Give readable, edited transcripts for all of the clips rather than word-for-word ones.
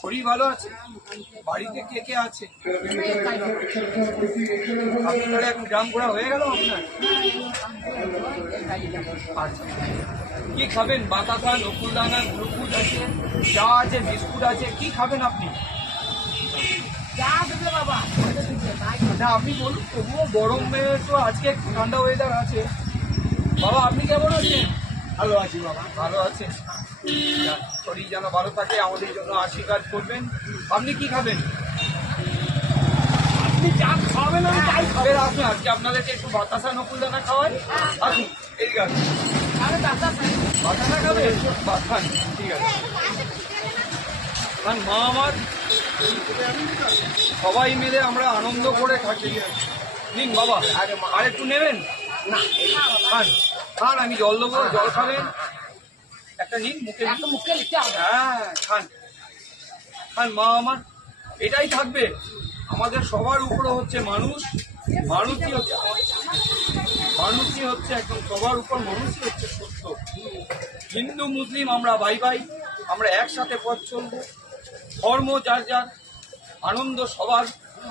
শরীর ভালো আছে? বাড়িতে কে কে আছে? আপনার এখন গ্রাম ঘোরা হয়ে গেল আপনার? আচ্ছা, কি খাবেন? বাতাসা, নকুলদানা, গ্লুকোজ আছে, চা আছে, বিস্কুট আছে, কি খাবেন আপনি? না আপনি বলুন, তবুও গরমে তো আজকে ঠান্ডা ওয়েদার আছে। বাবা আপনি কেমন আছেন? ভালো আছি বাবা। ভালো আছেন? শরীর যেন ভালো থাকে, আমাদের জন্য আশীর্বাদ করবেন। আপনি কি খাবেন? আপনি চা খাবেন? আমি চাই খাবেন। আসুন, আজকে আপনাদেরকে একটু বাতাসা নকুলদানা খাওয়াই। আসুন এদিকে আসুন। বাতাসা খাবেন? খান, ঠিক আছে খান। মা আমার, সবাই মিলে আমরা আনন্দ করে থাকি। নিন বাবা, আর একটু নেবেন? না, খান খান, আমি জল দেবো, জল খাবেন। একটা নিন, মুখে মুখে লিখতে হবে। হ্যাঁ খান খান। মা আমার, এটাই থাকবে। আমাদের সবার উপরে হচ্ছে মানুষ, মানুষই হচ্ছে মানুষই হচ্ছে একদম সবার উপর, মানুষই হচ্ছে সত্য। হিন্দু মুসলিম আমরা ভাই ভাই, আমরা একসাথে পথ চলবো। ধর্ম যার যার, আনন্দ সবার,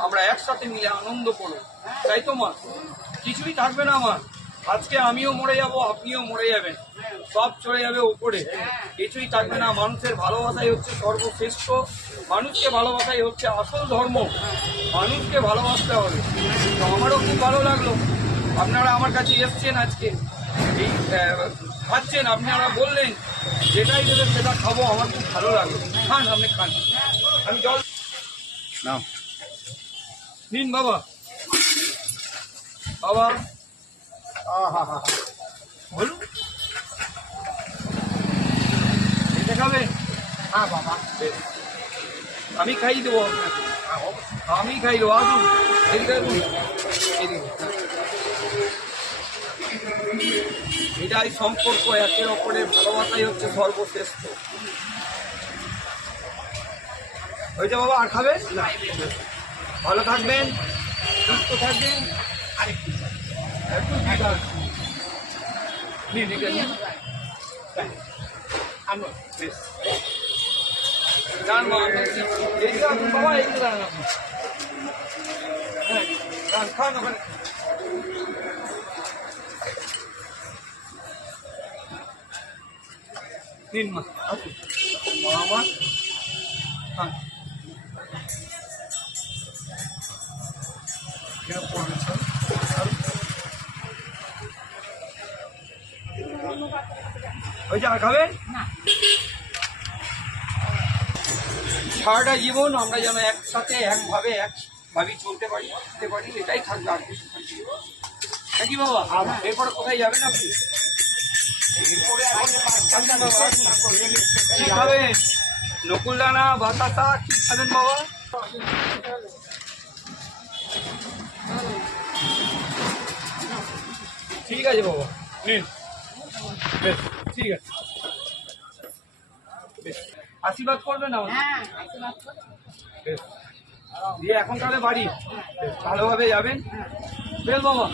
আমরা একসাথে মিলে আনন্দ করবো, তাই তো মা? কিছুই থাকবে না আমার। আজকে আমিও মরে যাব, আপনিও মরে যাবেন, সব চলে যাবে উপরে, কিছুই থাকবে না। মানুষের ভালোবাসাই হচ্ছে সর্বশ্রেষ্ঠ, মানুষকে ভালোবাসাই হচ্ছে আসল ধর্ম, মানুষকে ভালোবাসতে হবে। তো আমারও খুব ভালো লাগলো আপনারা আমার কাছে এসছেন আজকে, এই খাচ্ছেন, আপনারা বললেন যেটাই দেবেন সেটা খাবো, আমার খুব ভালো লাগলো। খান, আপনি খান। আমি জল নাও। নিন বাবা। বাবা বলুন, এটা খাবে? হ্যাঁ বাবা। আমি খাই দেবো আপনাকে, আমি খাই দেবো। আসুন এদিকে, আসুন এদিকে। এটাই সম্পর্ক, একের অপরের ভালোবাসাই হচ্ছে সর্বশ্রেষ্ঠ। হয়েছে বাবা, আর খাবেন? ভালো থাকবেন, সুস্থ থাকবেন। আরেকটু নিন, এটা নিন। বেশ। যান মা, এইদিকে আসুন বাবা, এইদিকে দাঁড়ান আপনি। হ্যাঁ খান, খান ওখানে। নিন মা, আসুন। মা আমার, খান। ওই যে আর খাবেন? সারাটা জীবন আমরা যেন একসাথে একভাবে চলতে পারি, এটাই থাকবে, আর কিছু থাকবে নাকি বাবা? এরপরে কোথায় যাবেন আপনি? কি খাবেন? নকুলদানা, বাতাসা, কি খাবেন বাবা? ঠিক আছে বাবা, নিন। বেশ, ঠিক আছে। বেশ, আশীর্বাদ করবেন আমাকে? বেশ, দিয়ে এখন তাহলে বাড়ি? বেশ, ভালোভাবে যাবেন। বেশ বাবা।